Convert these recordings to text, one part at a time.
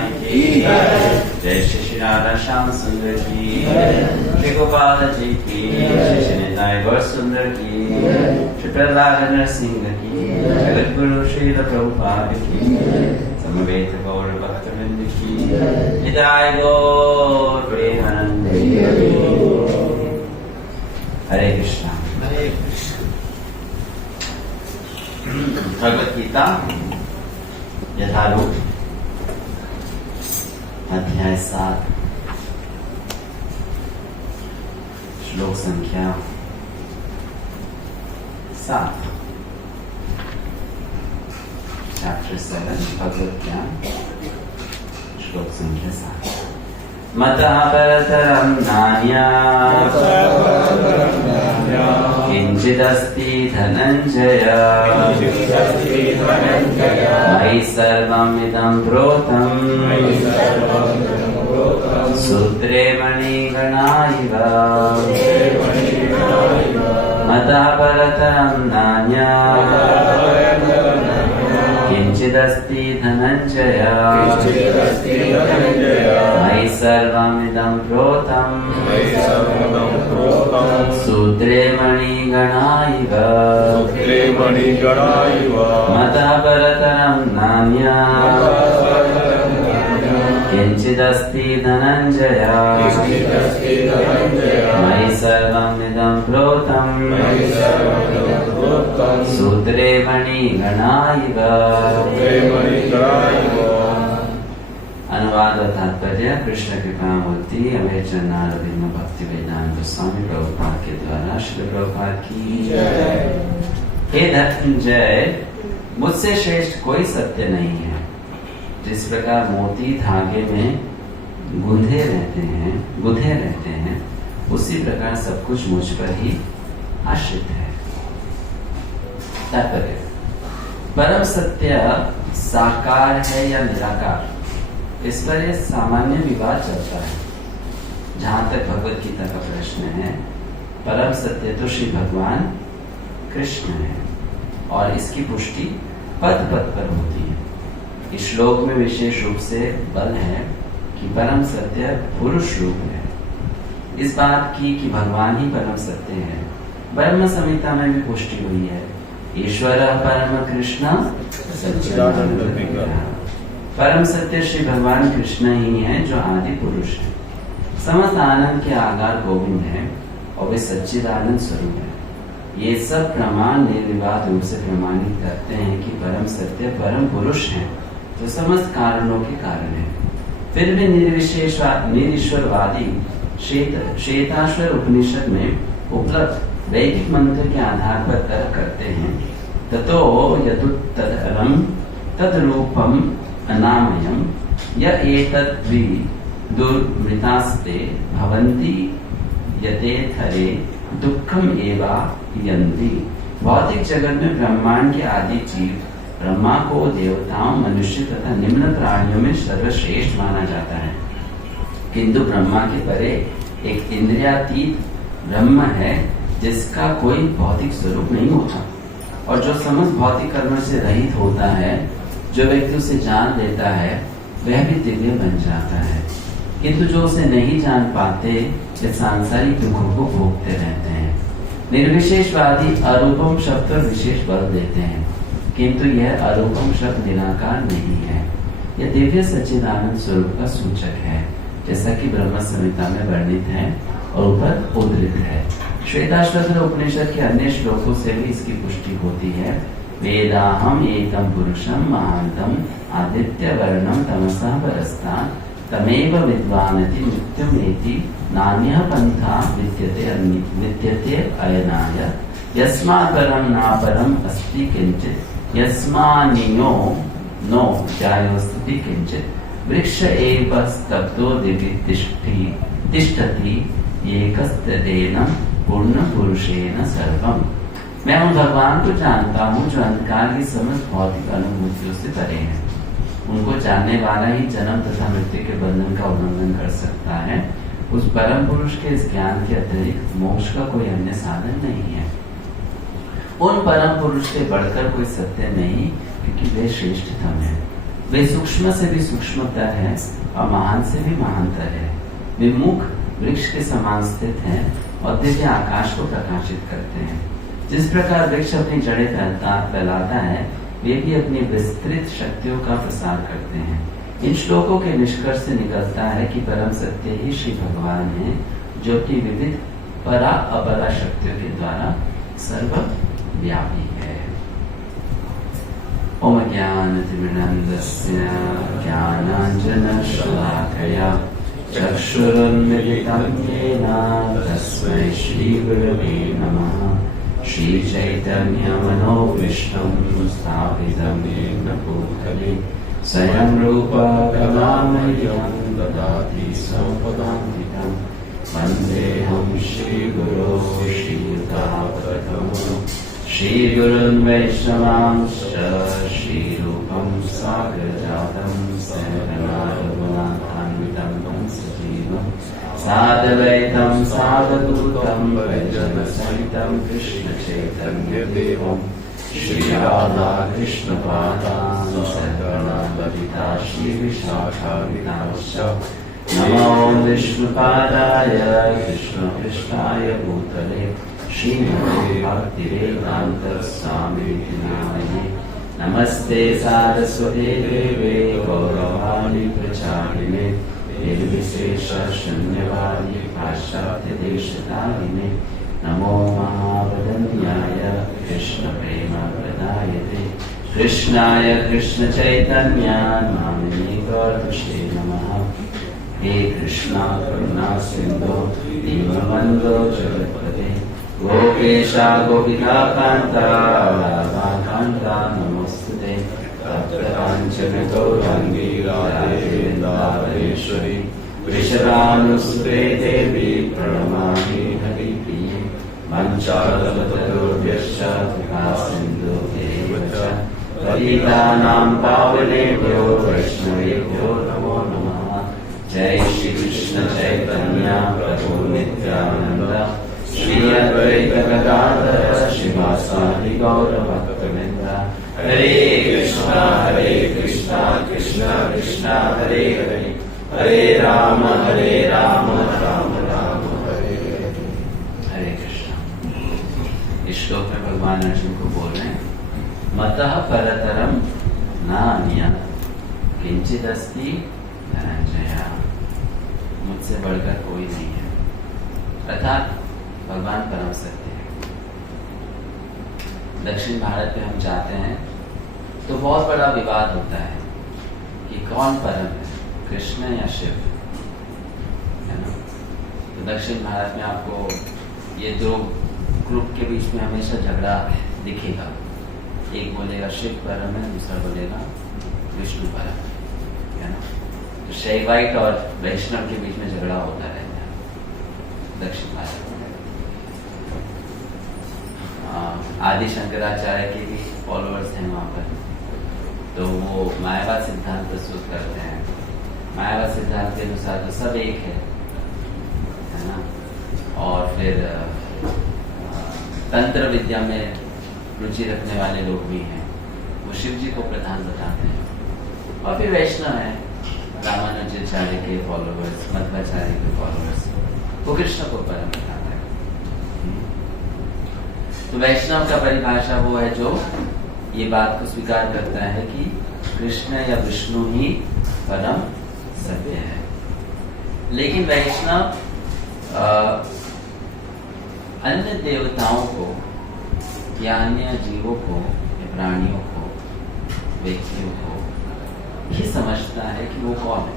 महारानी की जय श्री राधा श्याम सुंदर की श्री गोपाल जी की श्री निताय गौर सुंदर की श्री प्रहलाद नरसिंह की जगत गुरु श्री प्रभुपाद की समवेत गौर भक्तवृंद की निताय गौर प्रेमानंद। हरे कृष्णा। हरे कृष्ण। भगवत गीता यथारूप अध्याय 7 श्लोक संख्या 7 चैप्टर 7 भगवत ज्ञान श्लोक संख्या 7। मतः परतरं नान्या किंचिदस्ति धनंजय मयि सर्वमिदं प्रोतं सूत्रे मणिगणा इव। मतः परतरं नान्या किंचिदस्ति धनंजय मयि सर्वमिदं प्रोतं सूत्रे मणिगणा इव। मतः परतरं नान्या किंचिदस्ति धनंजय मयि सर्वमिदं प्रोतं सूत्रे मणिगणा इव। अनुवाद और तात्पर्य। कृष्ण कृपामूर्ति अभय चरणारविंद भक्ति वेदांत स्वामी प्रभुपाद के द्वारा श्री प्रभुपाद की जय। हे धनंजय, मुझसे श्रेष्ठ कोई सत्य नहीं है। जिस प्रकार मोती धागे में गुंधे रहते हैं उसी प्रकार सब कुछ मुझ पर ही आश्रित है। तात्पर्य। परम सत्य साकार है या निराकार, इस पर यह सामान्य विवाद चलता है। जहां तक भगवत गीता का प्रश्न है, परम सत्य तो श्री भगवान कृष्ण है और इसकी पुष्टि पद पद पर होती है। इस श्लोक में विशेष रूप से बल है कि परम सत्य पुरुष रूप है। इस बात की कि भगवान ही परम सत्य है ब्रह्म संहिता में भी पुष्टि हुई है। ईश्वर परम कृष्ण सच्चिदानंद विग्रह। परम सत्य श्री भगवान कृष्ण ही है जो आदि पुरुष है। समस्त आनंद के आधार गोविंद है और वे सच्चिदानंद स्वरूप है। ये सब प्रमाण निर्विवाद रूप से प्रमाणित करते हैं कि परम सत्य परम पुरुष है जो समस्त कारणों के कारण है। फिर भी निरीश्वरवादी श्वेताश्वर उपनिषद में उपलब्ध वैदिक मंत्र के आधार पर तर्क करते हैं। ततो यदुत्तरं तद्रूपम अनामयम य एतद्वि दुर्मृतास्ते भवन्ति यतेथरे दुःखम एवा यन्ति। भौतिक जगत में ब्रह्मांड के आदि जीव ब्रह्मा को देवताओं, मनुष्य तथा निम्न प्राणियों में सर्वश्रेष्ठ माना जाता है, किंतु ब्रह्मा के परे एक इंद्रियातीत ब्रह्म है जिसका कोई भौतिक स्वरूप नहीं होता और जो समस्त भौतिक कर्म से रहित होता है। जो व्यक्ति उसे जान लेता है वह भी दिव्य बन जाता है, किंतु जो उसे नहीं जान पाते वे सांसारिक दुखों को भोगते रहते हैं। निर्विशेषवादी अरूपम शब्द पर विशेष बल देते हैं, किंतु यह अरूपम शब्द निराकार नहीं है। यह दिव्य सच्चिदानंद स्वरूप का सूचक है, जैसा कि ब्रह्म संहिता में वर्णित है और ऊपर उद्धृत है। श्वेताश्वतर उपनिषद के अन्य श्लोकों से भी इसकी पुष्टि होती है। वेदाहम एकम पुरुषम महांतम आदित्य वर्णम तमसः परस्तात् तमेव विद्वानति नित्यमेति नान्यः पंथा विद्यते अयनाय यस्मात् परं नापरम् अस्ति किंचित् यस्मान्यो नो जायोस्ति किंचित् वृक्ष एव स्तब्धो दिवि तिष्ठति एकस्तदेन पूर्ण पुरुषेण सर्वम्। मैं उन भगवान को जानता हूँ जो अंधकार की समस्त भौतिक अनुभूतियों से परे हैं। उनको जानने वाला ही जन्म तथा मृत्यु के बंधन का उल्लंघन कर सकता है। उस परम पुरुष के इस ज्ञान के अतिरिक्त मोक्ष का कोई अन्य साधन नहीं है। उन परम पुरुष से बढ़कर कोई सत्य नहीं, क्योंकि वे श्रेष्ठतम है। वे सूक्ष्म से भी सूक्ष्मतर है और महान से भी महानतर है। वे मुख वृक्ष के समान स्थित हैं और दिव्य आकाश को प्रकाशित करते हैं। जिस प्रकार वृक्ष अपनी जड़ें फैलाता है, वे भी अपनी विस्तृत शक्तियों का प्रसार करते हैं। इन श्लोकों के निष्कर्ष से निकलता है कि परम सत्य ही श्री भगवान है, जो कि विविध परा अपरा शक्तियों के द्वारा सर्वव्यापी है। ओम ज्ञानतिमिरन्दस्य ज्ञानाञ्जनशलाकया चक्षुरुन्मिलितं येन तस्मै श्रीगुरवे नमः। श्रीचैतन्यमनोभीष्टं स्थापितं येन भूतले स्वयं रूपा कदा मह्यं ददाति स्वपदान्तिकं। वन्देऽहं श्रीगुरो श्रीयुतापदकमलं श्रीगुरुन् वैष्णवांश्च श्रीरूपं सागरजातं सहगना रघुनाथान्वितं वंशजीवं साद्वैतं सावधूतं वैजनसहितं कृष्णचैतन्यदेवं श्रीराधा कृष्णपादान् सहगना ललिता श्रीविशाखान्वितांश्च नमो विष्णुपादाय कृष्णकृष्णाय भूतले श्रीमते भक्तिवेदान्त स्वामिनिति नामिने। नमस्ते सारस्वते देवे गौरवाणी प्रचारिणे निर्विशेष शून्यवादी पाश्चात्य देशतारिणे। नमो महावदन्याय कृष्ण प्रेम प्रदायते कृष्णाय कृष्ण चैतन्य नामिने गौरतुष्टे नमः। हे कृष्णा करुणा सिंधु दीनबन्धो जगत्पते गोपेशा गोपिका कान्ता राधाकान्ता नमोस्तुते। तप्तकाञ्चन गौराङ्गी राधे वृन्दावनेश्वरी वृषभानुसुते देवी प्रणमामि हरिप्रिये। वञ्चालभतरुभ्यश्च कृपा सिन्धुभ्येव च पतितानां पावनेभ्यो वैष्णवेभ्यो नमो नमः। जय श्री कृष्ण चैतन्य प्रभु नित्यानंद श्री अद्वैत गदाधर श्रीवासादि गौर भक्तवृंद। हरे कृष्णा कृष्णा कृष्णा हरे हरे हरे राम राम राम हरे हरे। हरे कृष्णा। इस श्लोक में भगवान अर्जुन को बोल रहे हैं, मतः परतरम न अन्यत् किंचिदस्ति धनंजय। मुझसे बढ़कर कोई नहीं है, अर्थात भगवान परम सत्य है। दक्षिण भारत में हम जाते हैं तो बहुत बड़ा विवाद होता है कि कौन परम है, कृष्ण या शिव, है ना। तो दक्षिण भारत में आपको ये दो ग्रुप के बीच में हमेशा झगड़ा दिखेगा। एक बोलेगा शिव परम है, दूसरा बोलेगा विष्णु परम है ना। तो शैवाइट और वैष्णव के बीच में झगड़ा होता रहता है दक्षिण भारत में। आदि शंकराचार्य के भी फॉलोअर्स हैं वहाँ पर, तो वो मायावाद सिद्धांत प्रस्तुत करते हैं। मायावाद सिद्धांत के अनुसार तो सब एक है ना। और फिर तंत्र विद्या में रुचि रखने वाले लोग भी हैं, वो शिव जी को प्रधान बताते हैं। और फिर वैष्णव है, रामानुजाचार्य के फॉलोअर्स, मध्वाचार्य के फॉलोअर्स, वो कृष्ण को परम बताते हैं। तो वैष्णव का परिभाषा वो है जो ये बात को स्वीकार करता है कि कृष्ण या विष्णु ही परम सत्य है। लेकिन वैष्णव अन्य देवताओं को या अन्य जीवों को या प्राणियों को, व्यक्तियों को ये समझता है कि वो कौन है।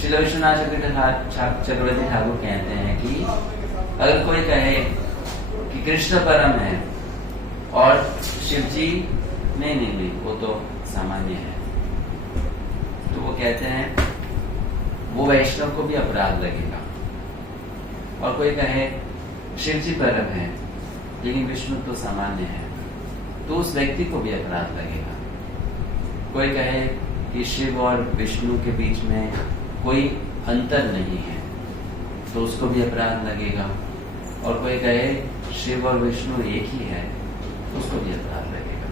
श्री विश्वनाथ चक्रवर्ती ठाकुर कहते हैं कि अगर कोई कहे कि कृष्ण परम है और शिव जी नहीं वो तो सामान्य है, तो वो कहते हैं वो वैष्णव को भी अपराध लगेगा। और कोई कहे शिव जी परम है लेकिन विष्णु तो सामान्य है, तो उस व्यक्ति को भी अपराध लगेगा। कोई कहे कि शिव और विष्णु के बीच में कोई अंतर नहीं है, तो उसको भी अपराध लगेगा। और कोई कहे शिव और विष्णु एक ही है, तो उसको भी अपराध लगेगा।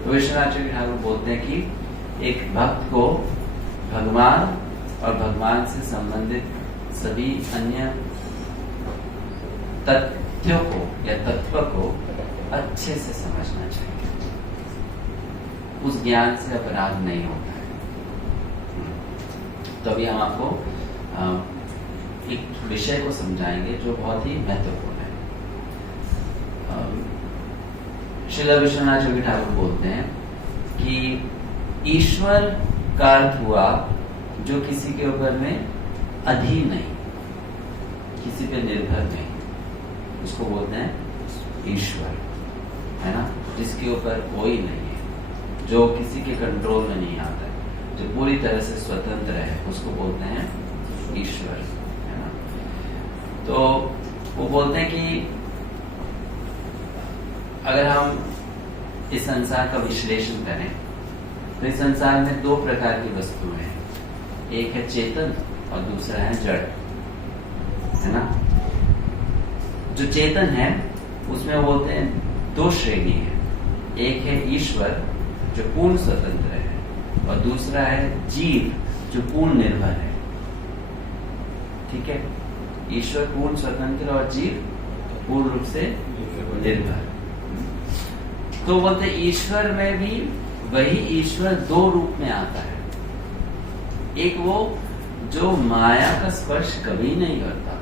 तो विश्वनाथ चक्रवर्ती ठाकुर बोलते हैं कि एक भक्त को भगवान और भगवान से संबंधित सभी अन्य तथ्यों को या तत्व को अच्छे से समझना चाहिए। उस ज्ञान से अपराध नहीं होता है। तो अभी हम आपको एक विषय को समझाएंगे जो बहुत ही महत्वपूर्ण है। श्रील विश्वनाथ चक्रवर्ती ठाकुर बोलते हैं कि ईश्वर का अर्थ हुआ जो किसी के ऊपर में अधीन नहीं, किसी पे निर्भर नहीं, उसको बोलते हैं ईश्वर, है ना। जिसके ऊपर कोई नहीं है, जो किसी के कंट्रोल में नहीं आता है, जो पूरी तरह से स्वतंत्र है, उसको बोलते हैं ईश्वर, है ना। तो वो बोलते हैं कि अगर हम इस संसार का विश्लेषण करें तो इस संसार में दो प्रकार की वस्तुएं हैं, एक है चेतन और दूसरा है जड़, है ना। जो चेतन है उसमें बोलते हैं दो श्रेणी है, एक है ईश्वर जो पूर्ण स्वतंत्र है और दूसरा है जीव जो पूर्ण निर्भर है। ठीक है, ईश्वर पूर्ण स्वतंत्र और जीव पूर्ण रूप से निर्भर। तो बोलते ईश्वर में भी वही ईश्वर दो रूप में आता है, एक वो जो माया का स्पर्श कभी नहीं करता,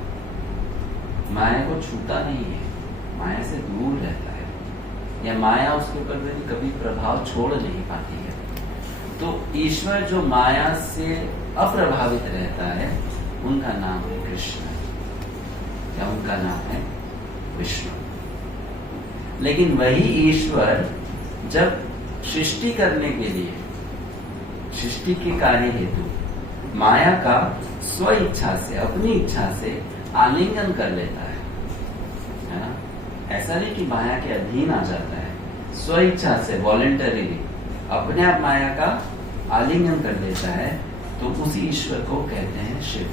माया को छूता नहीं है, माया से दूर रहता है, या माया उसके ऊपर कभी प्रभाव छोड़ नहीं पाती है। तो ईश्वर जो माया से अप्रभावित रहता है उनका नाम है कृष्ण, या उनका नाम है विष्णु। लेकिन वही ईश्वर जब सृष्टि करने के लिए, सृष्टि के कार्य हेतु माया का स्व इच्छा से, अपनी इच्छा से आलिंगन कर लेता है ना। ऐसा नहीं कि माया के अधीन आ जाता है, स्व इच्छा से वॉलंटरीली अपने आप माया का आलिंगन कर लेता है, तो उसी ईश्वर को कहते हैं शिव।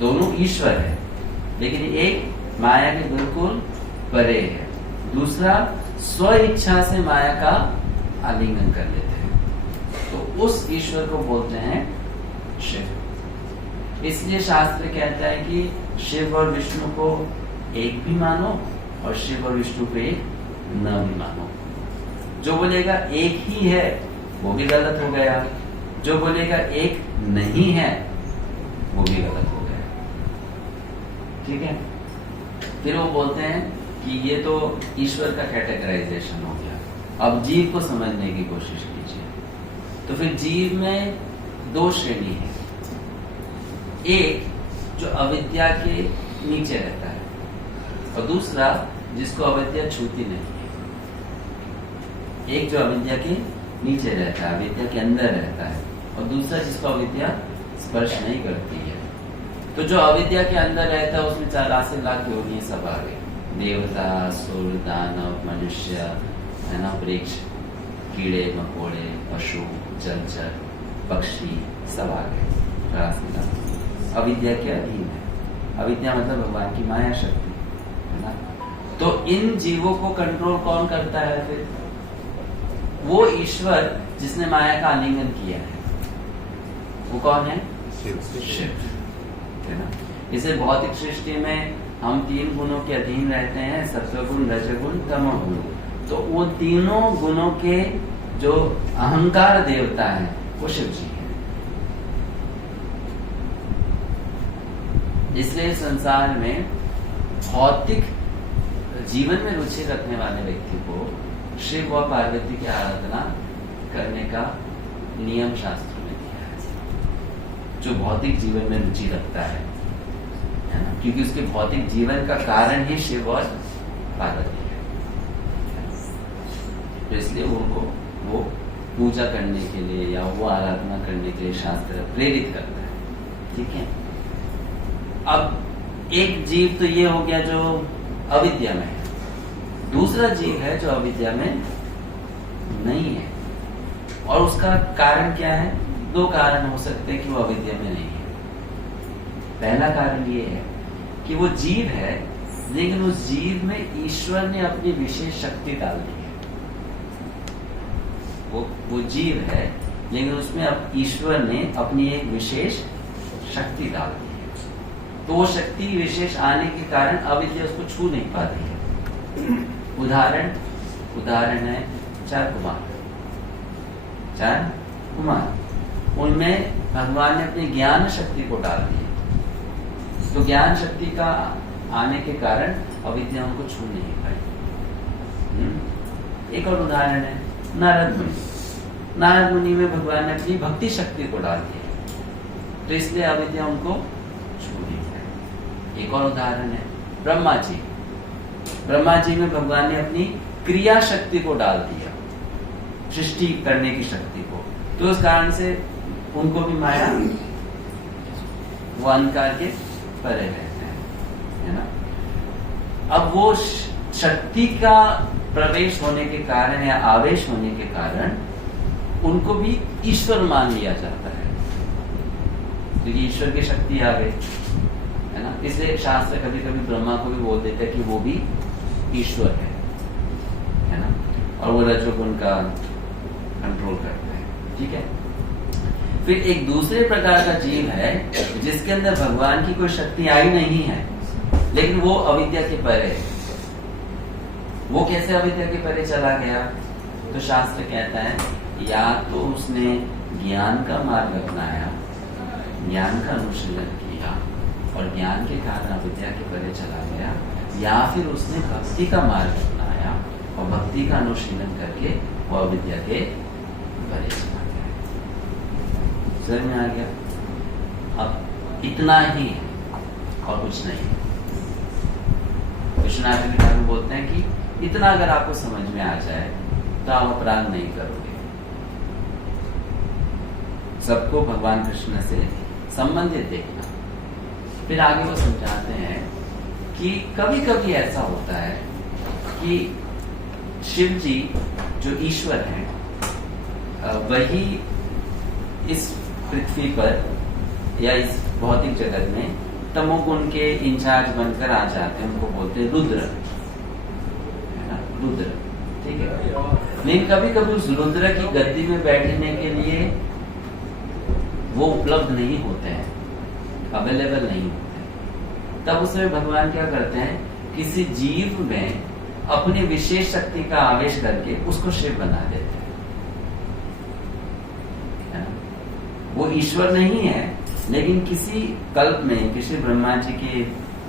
दोनों ईश्वर है, लेकिन एक माया के बिल्कुल परे है, दूसरा स्व इच्छा से माया का आलिंगन कर लेते हैं, तो उस ईश्वर को बोलते हैं शिव। इसलिए शास्त्र कहता है कि शिव और विष्णु को एक भी मानो और शिव और विष्णु को एक न भी मानो। जो बोलेगा एक ही है वो भी गलत हो गया, जो बोलेगा एक नहीं है वो भी गलत हो गया। ठीक है, फिर वो बोलते हैं कि ये तो ईश्वर का कैटेगराइजेशन हो गया। अब जीव को समझने की कोशिश कीजिए, तो फिर जीव में दो श्रेणी है, एक जो अविद्या के नीचे रहता है और दूसरा जिसको अविद्या छूती नहीं है। एक जो अविद्या के नीचे रहता है, अविद्या के अंदर रहता है, और दूसरा जिसको अविद्या स्पर्श नहीं करती है। तो जो अविद्या के अंदर रहता है उसमें 84 लाख योनि सब आ गए, देवता, असुर, दानव, मनुष्य, है ना, वृक्ष, कीड़े मकोड़े, पशु, जलचर, पक्षी सब आ गए। 84 लाख अविद्या के अधीन है। अविद्या मतलब भगवान की माया शक्ति, है ना। तो इन जीवों को कंट्रोल कौन करता है? फिर वो ईश्वर जिसने माया का आलिंगन किया है, वो कौन है? शिव, है ना। इसे भौतिक सृष्टि में हम 3 गुणों के अधीन रहते हैं, सत्वगुण, रजगुण, तमोगुण। तो वो तीनों गुणों के जो अहंकार देवता है वो शिव जी है। इसलिए संसार में भौतिक जीवन में रुचि रखने वाले व्यक्ति को शिव और पार्वती की आराधना करने का नियम शास्त्र में दिया है। जो भौतिक जीवन में रुचि रखता है ना, क्योंकि उसके भौतिक जीवन का कारण ही शिव और पार्वती है, तो इसलिए उनको वो पूजा करने के लिए या वो आराधना करने के लिए शास्त्र प्रेरित करता है। ठीक है, अब एक जीव तो ये हो गया जो अविद्या में है, दूसरा जीव है जो अविद्या में नहीं है। और उसका कारण क्या है? 2 कारण हो सकते हैं कि वो अविद्या में नहीं है। पहला कारण ये है कि वो जीव है लेकिन उस जीव में ईश्वर ने अपनी विशेष शक्ति डाल दी है। वो जीव है, लेकिन उसमें अब ईश्वर ने अपनी एक विशेष शक्ति डाल दी है। तो वो शक्ति विशेष आने के कारण अविद्या उसको छू नहीं पाती है। उदाहरण है चार कुमार, उनमें भगवान ने अपनी ज्ञान शक्ति को डाल दी है। तो ज्ञान शक्ति का आने के कारण अविद्या उनको छू नहीं पाई। एक और उदाहरण है नारद मुनि में भगवान ने अपनी भक्ति शक्ति को डाल दिया, तो इसलिए अविद्या उनको छू नहीं पाई। एक और उदाहरण है ब्रह्मा जी में भगवान ने अपनी क्रिया शक्ति को डाल दिया, सृष्टि करने की शक्ति को, तो उस कारण से उनको भी माया, वो अंधकार के परे रहते हैं, है ना। अब वो शक्ति का प्रवेश होने के कारण या आवेश होने के कारण उनको भी ईश्वर मान लिया जाता है, क्योंकि ईश्वर की शक्ति आ गई, है ना। इसलिए शास्त्र कभी कभी ब्रह्मा को भी बोल देते हैं कि वो भी ईश्वर है ना, और वो रजोगुण का कंट्रोल करते हैं, ठीक है। फिर एक दूसरे प्रकार का जीव है जिसके अंदर भगवान की कोई शक्ति आई नहीं है, लेकिन वो अविद्या के परे है। वो कैसे अविद्या के परे चला गया? तो शास्त्र कहता है या तो उसने ज्ञान का मार्ग अपनाया, ज्ञान का अनुशीलन किया और ज्ञान के कारण अविद्या के परे चला गया, या फिर उसने भक्ति का मार्ग अपनाया और भक्ति का अनुशीलन करके वो अविद्या के परे चला गया। समझ में आ गया? अब इतना ही और कुछ नहीं। विश्वनाथ जी ठाकुर बोलते हैं कि इतना अगर आपको समझ में आ जाए तो आप अपराध नहीं करोगे। सबको भगवान कृष्ण से संबंधित देखना। फिर आगे वो समझाते हैं कि कभी कभी ऐसा होता है कि शिव जी जो ईश्वर हैं, वही इस पृथ्वी पर या इस भौतिक जगत में तमोगुण के इंचार्ज बनकर आ जाते हैं। उनको बोलते हैं रुद्र, है ना, रुद्र, ठीक है। लेकिन कभी कभी उस रुद्र की गद्दी में बैठने के लिए वो उपलब्ध नहीं होते हैं, अवेलेबल नहीं होते हैं। तब उसमें भगवान क्या करते हैं, किसी जीव में अपनी विशेष शक्ति का आवेश करके उसको शिव बना देते हैं, है ना? वो ईश्वर नहीं है, लेकिन किसी कल्प में, किसी ब्रह्मा जी के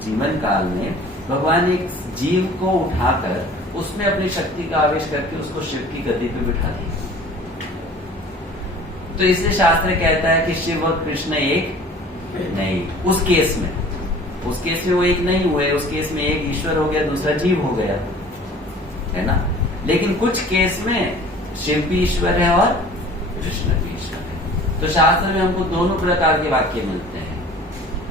जीवन काल में भगवान एक जीव को उठाकर उसमें अपनी शक्ति का आवेश करके उसको शिव की गद्दी पे बिठा दिया। तो इसलिए शास्त्र कहता है कि शिव और कृष्ण एक नहीं। उस केस में वो एक नहीं हुए, उस केस में एक ईश्वर हो गया, दूसरा जीव हो गया, है ना। लेकिन कुछ केस में शिव भी ईश्वर है और कृष्ण भी ईश्वर है। तो शास्त्र में हमको दोनों प्रकार के वाक्य मिलते हैं।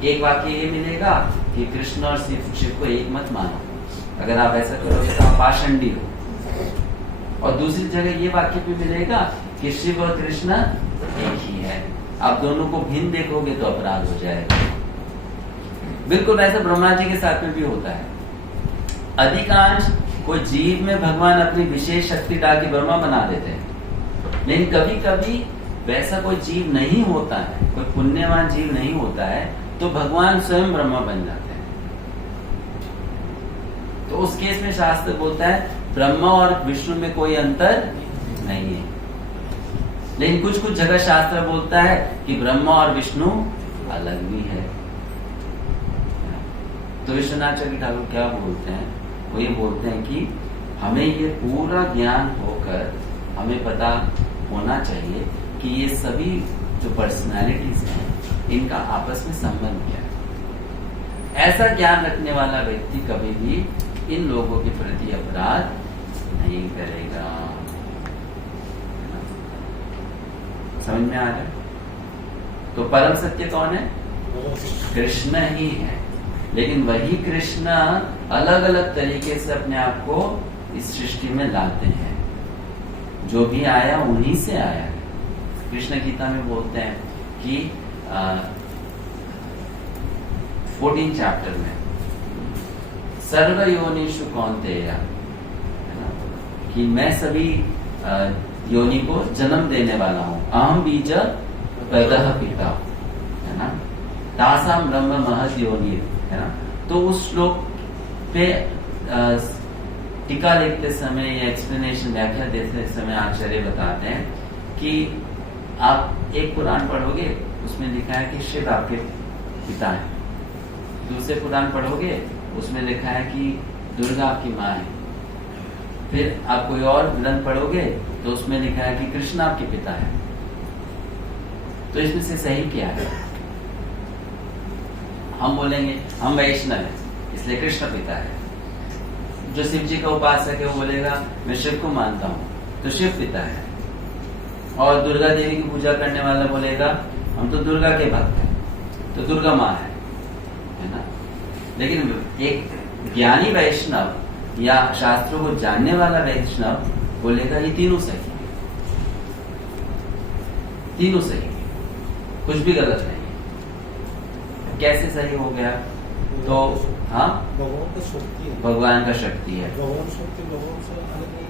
एक वाक्य ये मिलेगा कि कृष्ण और शिव को एक मत मानो, अगर आप ऐसा करोगे तो आप पाषंडी हो। और दूसरी जगह ये वाक्य भी मिलेगा कि शिव और कृष्ण एक ही है, आप दोनों को भिन्न देखोगे तो अपराध हो जाएगा। बिल्कुल ऐसा ब्रह्मा जी के साथ में भी होता है। अधिकांश कोई जीव में भगवान अपनी विशेष शक्ति डाल के ब्रह्मा बना देते हैं, लेकिन कभी कभी वैसा कोई जीव नहीं होता है, कोई पुण्यवान जीव नहीं होता है, तो भगवान स्वयं ब्रह्मा बन जाते हैं। तो उस केस में शास्त्र बोलता है ब्रह्मा और विष्णु में कोई अंतर नहीं है। लेकिन कुछ कुछ जगह शास्त्र बोलता है कि ब्रह्मा और विष्णु अलग भी है। तो विश्वनाथ चक्रवर्ती ठाकुर क्या बोलते हैं? वो ये बोलते हैं कि हमें ये पूरा ज्ञान होकर हमें पता होना चाहिए कि ये सभी जो पर्सनालिटीज हैं, इनका आपस में संबंध क्या है। ऐसा ज्ञान रखने वाला व्यक्ति कभी भी इन लोगों के प्रति अपराध नहीं करेगा। समझ में आ रहा है? तो परम सत्य कौन है? कृष्ण ही है। लेकिन वही कृष्ण अलग अलग तरीके से अपने आप को इस सृष्टि में लाते हैं। जो भी आया उन्हीं से आया है। कृष्ण गीता में बोलते हैं कि 14 चैप्टर में सर्व योनिषु कौन्तेय, है ना, कि मैं सभी योनि को जन्म देने वाला हूँ। अहम बीज प्रदः पिता, है ना, तासाम ब्रह्म महद योनि, है ना। तो उस श्लोक पे टीका लिखते समय या एक्सप्लेनेशन व्याख्या देते समय आचार्य बताते हैं कि आप एक पुराण पढ़ोगे उसमें लिखा है कि शिव आपके पिता है, दूसरे पुराण पढ़ोगे उसमें लिखा है कि दुर्गा आपकी माँ है, फिर आप कोई और ग्रंथ पढ़ोगे तो उसमें लिखा है कि कृष्ण आपके पिता है। तो इसमें से सही क्या है? हम बोलेंगे हम वैष्णव हैं इसलिए कृष्ण पिता है। जो शिव जी का उपासक है वो बोलेगा मैं शिव को मानता हूँ तो शिव पिता है। और दुर्गा देवी की पूजा करने वाला बोलेगा हम तो दुर्गा के भक्त हैं तो दुर्गा माँ है ना। लेकिन एक ज्ञानी वैष्णव या शास्त्रों को जानने वाला वैष्णव बोलेगा ये तीनों सही है, तीनों सही है, कुछ भी गलत नहीं है। कैसे सही हो गया? तो हाँ, भगवान का शक्ति है,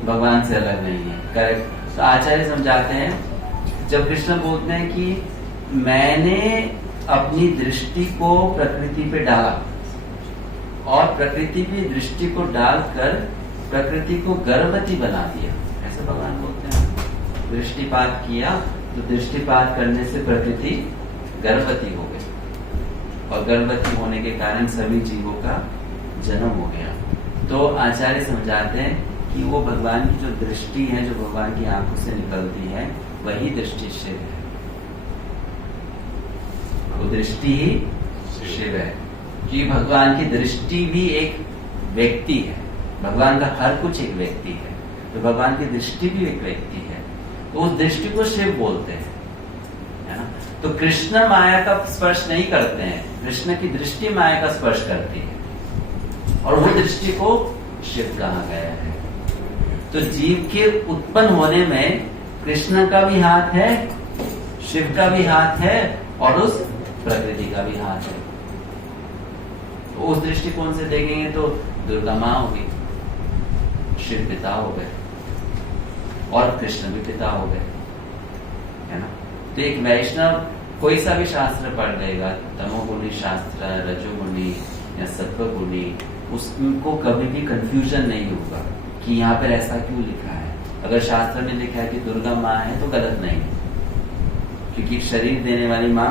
भगवान से अलग नहीं है। करेक्ट। तो आचार्य समझाते हैं जब कृष्ण बोलते हैं कि मैंने अपनी दृष्टि को प्रकृति पे डाला और प्रकृति पे दृष्टि को डालकर प्रकृति को गर्भवती बना दिया, ऐसे भगवान बोलते हैं। दृष्टिपात किया तो दृष्टिपात करने से प्रकृति गर्भवती हो गई और गर्भवती होने के कारण सभी जीवों का जन्म हो गया। तो आचार्य समझाते हैं कि वो भगवान की जो दृष्टि है, जो भगवान की आंखों से निकलती है, वही दृष्टि शिव है। वो दृष्टि ही शिव है कि भगवान की दृष्टि भी एक व्यक्ति है। भगवान का हर कुछ एक व्यक्ति है तो भगवान की दृष्टि भी एक व्यक्ति है। तो उस दृष्टि को शिव बोलते हैं, है ना। तो कृष्ण माया का स्पर्श नहीं करते हैं, कृष्ण की दृष्टि माया का स्पर्श करती है और वो दृष्टि को शिव कहा गया है। तो जीव के उत्पन्न होने में कृष्ण का भी हाथ है, शिव का भी हाथ है और उस प्रकृति का भी हाथ है। तो उस दृष्टिकोण से देखेंगे तो दुर्गा माँ होगी, शिव पिता हो गए और कृष्ण भी पिता हो गए, है ना। तो एक वैष्णव कोई सा भी शास्त्र पढ़ लेगा, तमोगुणी शास्त्र, रजोगुणी या सत्वगुणी, उसको कभी भी कंफ्यूजन नहीं होगा कि यहाँ पर ऐसा क्यों लिखा है। अगर शास्त्र में लिखा है कि दुर्गा माँ है तो गलत नहीं है, क्योंकि शरीर देने वाली माँ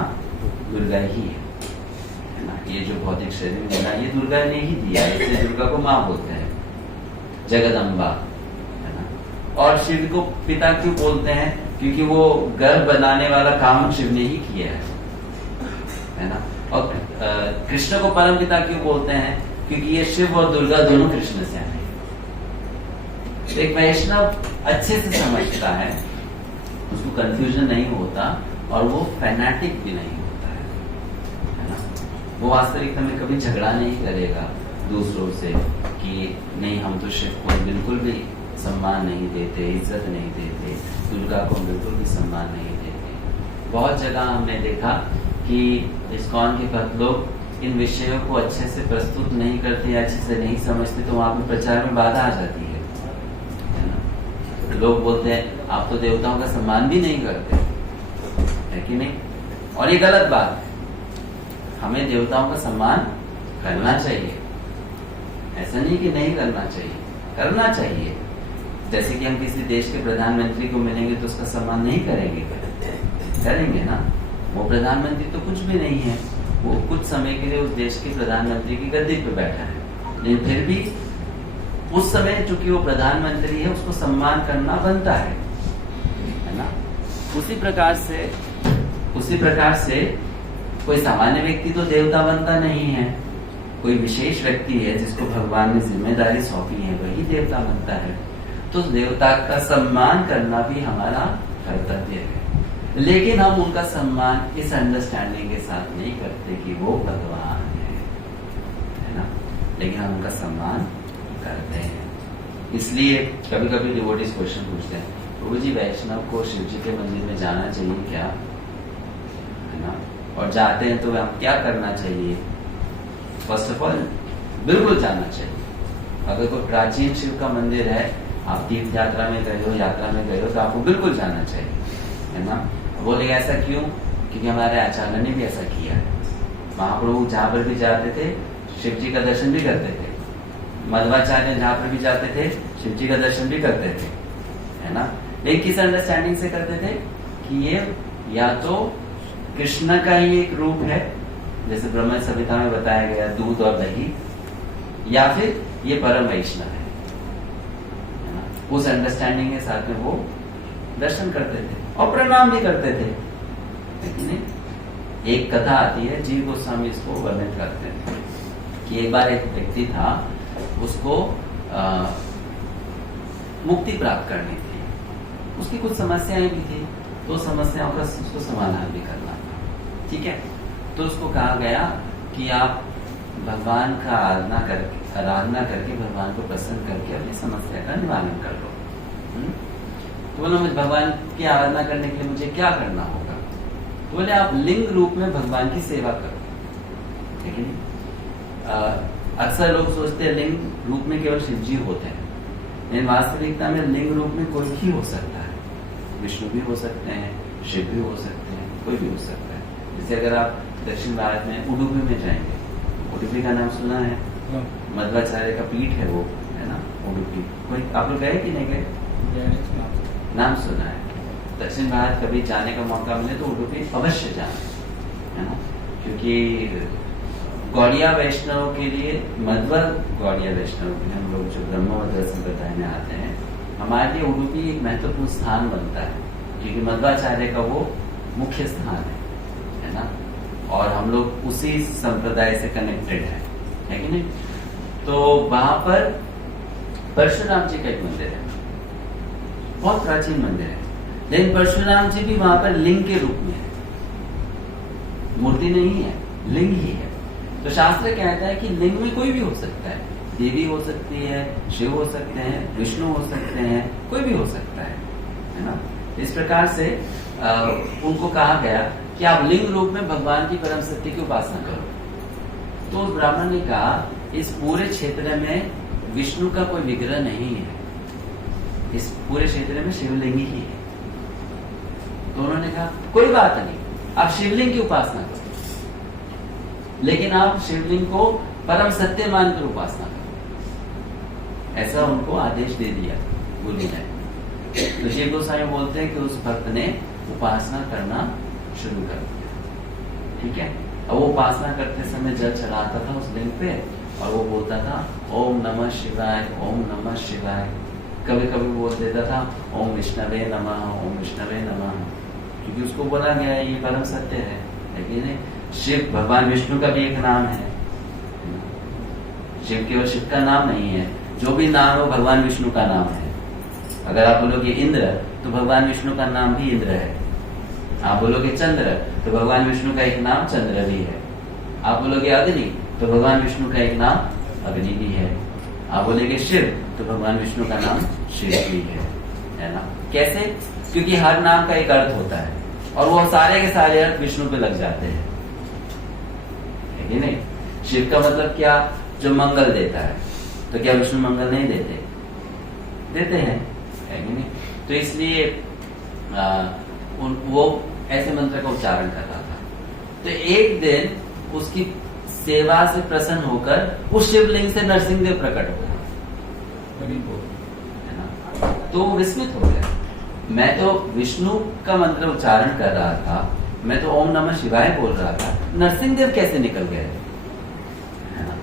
दुर्गा ही है ना। ये जो भौतिक शरीर देना ये दुर्गा ने ही दिया है, इसलिए दुर्गा को माँ बोलते हैं, जगदम्बा, है ना। और शिव को पिता क्यों बोलते हैं? क्योंकि वो गर्भ बनाने वाला काम शिव ने ही किया है ना। और कृष्ण को परम पिता क्यों बोलते हैं? क्योंकि ये शिव और दुर्गा दोनों कृष्ण से आए। एक वैष्णव अच्छे से समझता है, उसको कंफ्यूजन नहीं होता और वो फैनाटिक भी नहीं होता है ना। वो वास्तविकता में कभी झगड़ा नहीं करेगा दूसरों से कि नहीं हम तो शिव को बिल्कुल भी सम्मान नहीं देते, इज्जत नहीं देते, दुर्गा को बिल्कुल भी सम्मान नहीं देते। बहुत जगह हमने देखा कि इस्कॉन के भक्त लोग इन विषयों को अच्छे से प्रस्तुत नहीं करते या अच्छे से नहीं समझते, तो वहां पर प्रचार में बाधा आ जाती है ना। लोग बोलते हैं आप तो देवताओं का सम्मान भी नहीं करते, है कि नहीं? और ये गलत बात है। हमें देवताओं का सम्मान करना चाहिए, ऐसा नहीं कि नहीं करना चाहिए, करना चाहिए। जैसे कि हम किसी देश के प्रधानमंत्री को मिलेंगे तो उसका सम्मान नहीं करेंगे, करेंगे ना। वो प्रधानमंत्री तो कुछ भी नहीं है, वो कुछ समय के लिए उस देश के प्रधानमंत्री की गद्दी पे बैठा है, लेकिन फिर भी उस समय चूंकि वो प्रधानमंत्री है उसको सम्मान करना बनता है ना। उसी प्रकार से कोई सामान्य व्यक्ति तो देवता बनता नहीं है, कोई विशेष व्यक्ति है जिसको भगवान ने जिम्मेदारी सौंपी है वही देवता बनता है। तो देवता का सम्मान करना भी हमारा कर्तव्य है, लेकिन हम उनका सम्मान इस अंडरस्टैंडिंग के साथ नहीं करते कि वो भगवान है ना, लेकिन हम उनका सम्मान करते हैं। इसलिए कभी कभी डिवोटीज क्वेश्चन पूछते हैं, प्रभु जी वैष्णव को शिव जी के मंदिर में जाना चाहिए क्या, है ना, और जाते हैं तो हम क्या करना चाहिए? फर्स्ट ऑफ ऑल बिल्कुल जाना चाहिए। अगर कोई प्राचीन शिव का मंदिर है, आप तीर्थ यात्रा में गए हो, तो आपको बिल्कुल जाना चाहिए, है ना। बोलेगा ऐसा क्यों? क्योंकि हमारे आचार्य ने भी ऐसा किया है। महाप्रभु जहाँ पर भी जाते थे शिव जी का दर्शन भी करते थे, मध्वाचार्य जहाँ पर भी जाते थे शिव जी का दर्शन भी करते थे, है ना। लेकिन किस अंडरस्टैंडिंग से करते थे कि ये या तो कृष्ण का ही एक रूप है, जैसे ब्रह्म संहिता में बताया गया दूध और दही, या फिर ये परम वैष्णव है ना। उस अंडरस्टैंडिंग के साथ में वो दर्शन करते थे और प्रणाम भी करते थे। लेकिन एक कथा आती है, जीव गोस्वामी इसको वर्णित करते हैं कि एक बार एक व्यक्ति था, उसको मुक्ति प्राप्त करनी थी, उसकी कुछ समस्याएं भी थी, तो समस्याओं का उसको समाधान भी करना था, ठीक है। तो उसको कहा गया कि आप भगवान का आराधना करके भगवान को प्रसन्न करके अपनी समस्या का निवारण कर लो। तो बोले भगवान की आराधना करने के लिए मुझे क्या करना होगा? तो बोले आप लिंग रूप में भगवान की सेवा करो। लेकिन अक्सर लोग सोचते हैं लिंग रूप में केवल शिव जी होते हैं, लेकिन वास्तविकता में लिंग रूप में कोई भी हो सकता है, विष्णु भी हो सकते हैं, शिव भी हो सकते हैं, कोई भी हो सकता है। जैसे अगर आप दक्षिण भारत में उडुपी में जाएंगे, उडुपी का नाम सुना है, मध्वाचार्य का पीठ है वो, है ना उडुपी। कोई आप लोग गए कि नहीं गए? नाम सुना है। दक्षिण भारत कभी जाने का मौका मिले तो उडुपी अवश्य जाना, है ना, क्योंकि गौड़िया वैष्णव के लिए, मध्वा गौड़िया वैष्णव के लिए हम लोग जो ब्रह्मोदय संप्रदाय में आते हैं, हमारे लिए उडुपी एक महत्वपूर्ण स्थान बनता है, क्योंकि मध्वाचार्य का वो मुख्य स्थान है ना, और हम लोग उसी संप्रदाय से कनेक्टेड है कि नहीं। तो वहां पर परशुराम जी का एक मंदिर है, बहुत प्राचीन मंदिर है, लेकिन परशुराम जी भी वहां पर लिंग के रूप में है, मूर्ति नहीं है, लिंग ही है। तो शास्त्र कहता है कि लिंग में कोई भी हो सकता है, देवी हो सकती है, शिव हो सकते हैं, विष्णु हो सकते हैं, कोई भी हो सकता है ना। इस प्रकार से उनको कहा गया कि आप लिंग रूप में भगवान की परम सत्य की उपासना करो। तो उस ब्राह्मण ने कहा इस पूरे क्षेत्र में विष्णु का कोई विग्रह नहीं है, इस पूरे क्षेत्र में शिवलिंग ही है। तो उन्होंने कहा कोई बात नहीं, आप शिवलिंग की उपासना करो, लेकिन आप शिवलिंग को परम सत्य मानकर उपासना करो, ऐसा उनको आदेश दे दिया गुरु ने। तो शिव गोस्वामी बोलते हैं कि उस भक्त ने उपासना करना शुरू कर दिया, ठीक है। अब वो उपासना करते समय जल चढ़ाता था उस लिंग पे, और वो बोलता था ओम नमः शिवाय, ओम नमः शिवाय। कभी कभी बोल देता था ओम विष्णवे नमः, ओम विष्णवे नमः, क्योंकि उसको बोला गया है ये परम सत्य है। लेकिन शिव भगवान विष्णु का भी एक नाम है, शिव केवल शिव का नाम नहीं है, जो भी नाम हो भगवान विष्णु का नाम है। अगर आप बोलोगे इंद्र तो भगवान विष्णु का नाम भी इंद्र है, आप बोलोगे चंद्र तो भगवान विष्णु का एक नाम चंद्र भी है, आप बोलोगे अग्नि तो भगवान विष्णु का एक नाम अग्नि भी है, आप बोलेगे शिव तो भगवान विष्णु का नाम शिव भी है ना। कैसे? क्योंकि हर नाम का एक अर्थ होता है, और वो सारे के सारे अर्थ विष्णु पे लग जाते हैं, है कि नहीं। शिव का मतलब क्या? जो मंगल देता है। तो क्या विष्णु मंगल नहीं देते? देते हैं, है कि नहीं। तो इसलिए वो ऐसे मंत्र का उच्चारण कर रहा था। तो एक दिन उसकी सेवा से प्रसन्न होकर उस शिवलिंग से नरसिंहदेव प्रकट हो गया, है ना। तो वो विस्मित हो गया, मैं तो विष्णु का मंत्र उच्चारण कर रहा था, मैं तो ओम नमः शिवाय बोल रहा था, नरसिंहदेव कैसे निकल गए, है ना।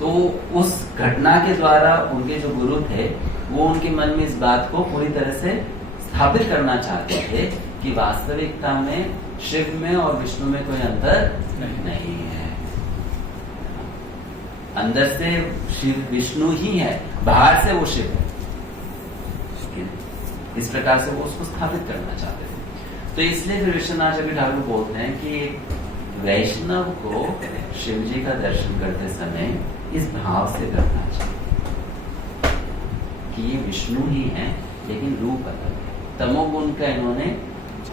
तो उस घटना के द्वारा उनके जो गुरु थे वो उनके मन में इस बात को पूरी तरह से स्थापित करना चाहते थे कि वास्तविकता में शिव में और विष्णु में कोई अंतर नहीं है। अंदर से शिव विष्णु ही है, बाहर से वो शिव है। इस प्रकार से वो उसको स्थापित करना चाहते थे। तो इसलिए फिर विश्वनाथ जी ठाकुर बोलते हैं कि वैष्णव को शिव जी का दर्शन करते समय इस भाव से करना चाहिए कि ये विष्णु ही है, लेकिन रूप अलग है। तमोगुण का इन्होंने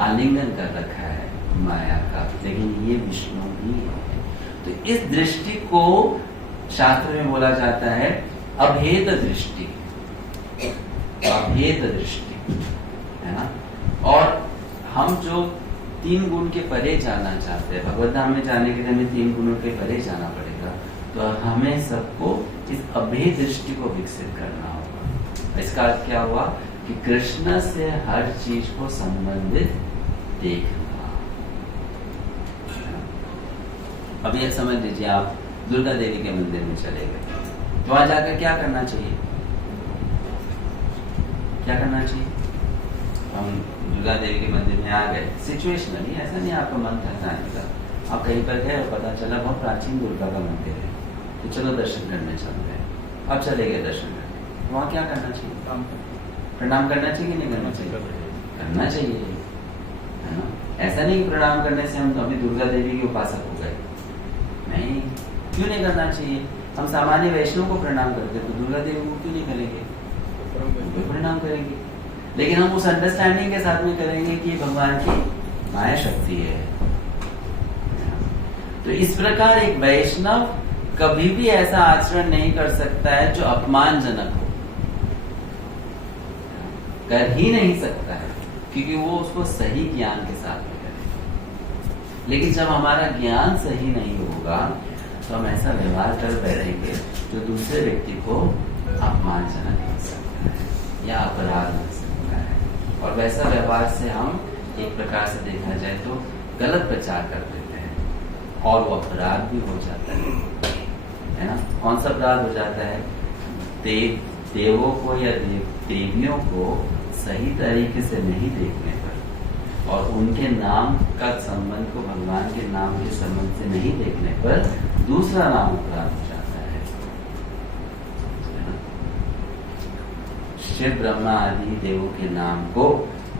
आलिंगन कर रखा है माया का, लेकिन ये विष्णु ही है। तो इस दृष्टि को शास्त्र में बोला जाता है अभेद दृष्टि, अभेद दृष्टि, है ना। और हम जो 3 गुण के परे जाना चाहते हैं, भगवत धाम में जाने के लिए हमें 3 गुणों के परे जाना पड़ेगा, तो हमें सबको इस अभेद दृष्टि को विकसित करना होगा। इसका अर्थ क्या हुआ कि कृष्ण से हर चीज को संबंधित देखना। अभी ये समझ लीजिए, आप दुर्गा देवी के मंदिर में चले गए, तो वहां जाकर क्या करना चाहिए? क्या करना चाहिए? हम दुर्गा देवी के मंदिर में आ गए, सिचुएशनली, ऐसा नहीं आपका मन था जाने का, आप कहीं पर गए और पता चला बहुत प्राचीन दुर्गा का मंदिर है, तो चलो दर्शन करने चलते हैं। अब चले गए दर्शन करने, वहाँ क्या करना चाहिए? प्रणाम करना चाहिए कि नहीं करना चाहिए? करना चाहिए, है ना। ऐसा नहीं कि प्रणाम करने से हम अभी दुर्गा देवी के उपासक हो गए, नहीं। क्यों नहीं करना चाहिए? हम सामान्य वैष्णव को प्रणाम करते, तो दुर्गा देवी को क्यों नहीं करेंगे? प्रणाम करेंगे, लेकिन हम उस अंडरस्टैंडिंग के साथ में करेंगे कि भगवान की माया शक्ति है। तो इस प्रकार एक वैष्णव कभी भी ऐसा आचरण नहीं कर सकता है जो अपमानजनक हो, कर ही नहीं सकता है, क्योंकि वो उसको सही ज्ञान के साथ में करेगा। लेकिन जब हमारा ज्ञान सही नहीं होगा तो हम ऐसा व्यवहार कर बैठेंगे जो दूसरे व्यक्ति को अपमानजनक लग सकता है या अपराध लग सकता है, और वैसा व्यवहार से हम एक प्रकार से देखा जाए तो गलत प्रचार कर देते हैं और वो अपराध भी हो जाता है ना। कौन सा अपराध हो जाता है? देवों को या देवियों को सही तरीके से नहीं देखने पर और उनके नाम का संबंध को भगवान के नाम के संबंध से नहीं देखने पर दूसरा नाम अपराध हो जाता है। शिव ब्रह्मा आदि देवों के नाम को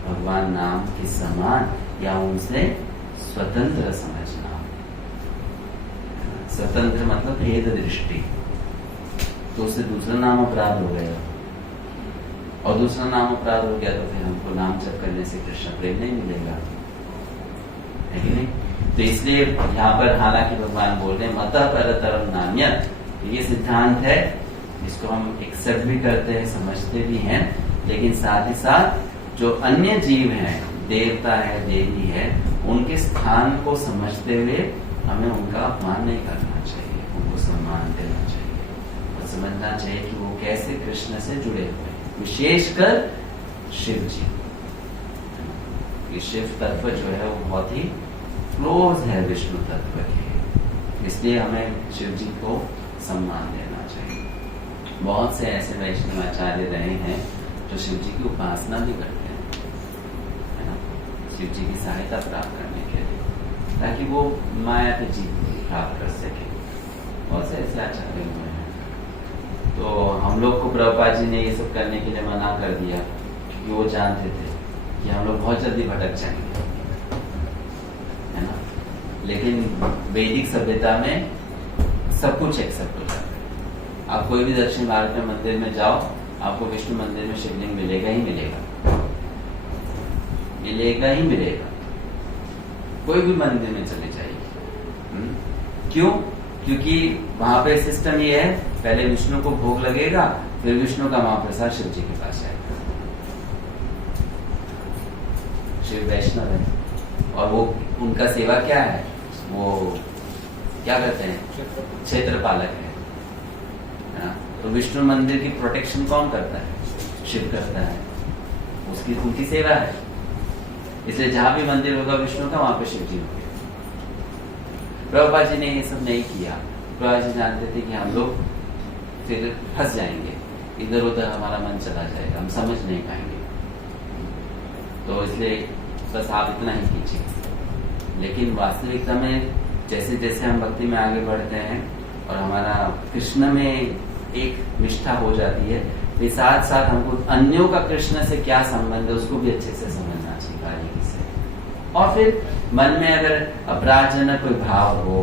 भगवान नाम के समान या उनसे स्वतंत्र समझना। स्वतंत्र मतलब भेद दृष्टि, तो उससे दूसरा नाम अपराध हो गया, और दूसरा नाम अपराध हो गया तो फिर हमको नाम जप करने से कृष्ण प्रेम नहीं मिलेगा, है कि नहीं। तो इसलिए यहाँ पर हालांकि भगवान बोल रहे हैं मतः परतरम नान्यत्, तो ये सिद्धांत है, इसको हम एक्सेप्ट भी करते हैं, समझते भी हैं, लेकिन साथ ही साथ जो अन्य जीव हैं, देवता है, देवी है, उनके स्थान को समझते हुए हमें उनका अपमान नहीं करना चाहिए, उनको सम्मान देना चाहिए और समझना चाहिए कि वो कैसे कृष्ण से जुड़े हुए हैं, विशेषकर शिव जी। ये शिव तत्व जो है वो बहुत ही क्लोज है विष्णु तत्व के, इसलिए हमें शिव जी को सम्मान देना चाहिए। बहुत से ऐसे वैष्णव आचार्य रहे हैं जो शिव जी की उपासना भी करते हैं, है ना, शिव जी की सहायता प्राप्त करने के लिए, ताकि वो माया पे जीत प्राप्त कर सके। बहुत से ऐसे आचार्य हुए हैं। तो हम लोग को प्रभुपाद जी ने ये सब करने के लिए मना कर दिया, क्योंकि वो जानते थे कि हम लोग बहुत जल्दी भटक जाएंगे, है ना। लेकिन वैदिक सभ्यता में सब कुछ एक्सेप्ट हो जाता है। आप कोई भी दक्षिण भारत में मंदिर में जाओ, आपको विष्णु मंदिर में शिवलिंग मिलेगा ही मिलेगा, मिलेगा ही मिलेगा। कोई भी मंदिर में चले जाइए, क्यों? क्योंकि वहां पे सिस्टम ये है, पहले विष्णु को भोग लगेगा, फिर विष्णु का महाप्रसाद शिव जी के पास जाएगा। शिव वैष्णव है और वो उनका सेवा क्या है, वो क्या करते हैं, क्षेत्रपालक है ना। तो विष्णु मंदिर की प्रोटेक्शन कौन करता है? शिव करता है, उसकी उनकी सेवा है। इसलिए जहां भी मंदिर होगा विष्णु का, वहां पे शिव जी होंगे। प्रभुपाद जी ने ये सब नहीं किया। प्रभुपाद जी जानते थे कि हम लोग फिर फंस जाएंगे, इधर उधर हमारा मन चला जाएगा, हम समझ नहीं पाएंगे, तो इसलिए बस आप इतना ही कीजिए। लेकिन वास्तविकता में जैसे जैसे हम भक्ति में आगे बढ़ते हैं और हमारा कृष्ण में एक निष्ठा हो जाती है, फिर साथ साथ हमको अन्यों का कृष्ण से क्या संबंध है उसको भी अच्छे से समझना चाहिए बारीकी से। और फिर मन में अगर अपराधजनक कोई भाव हो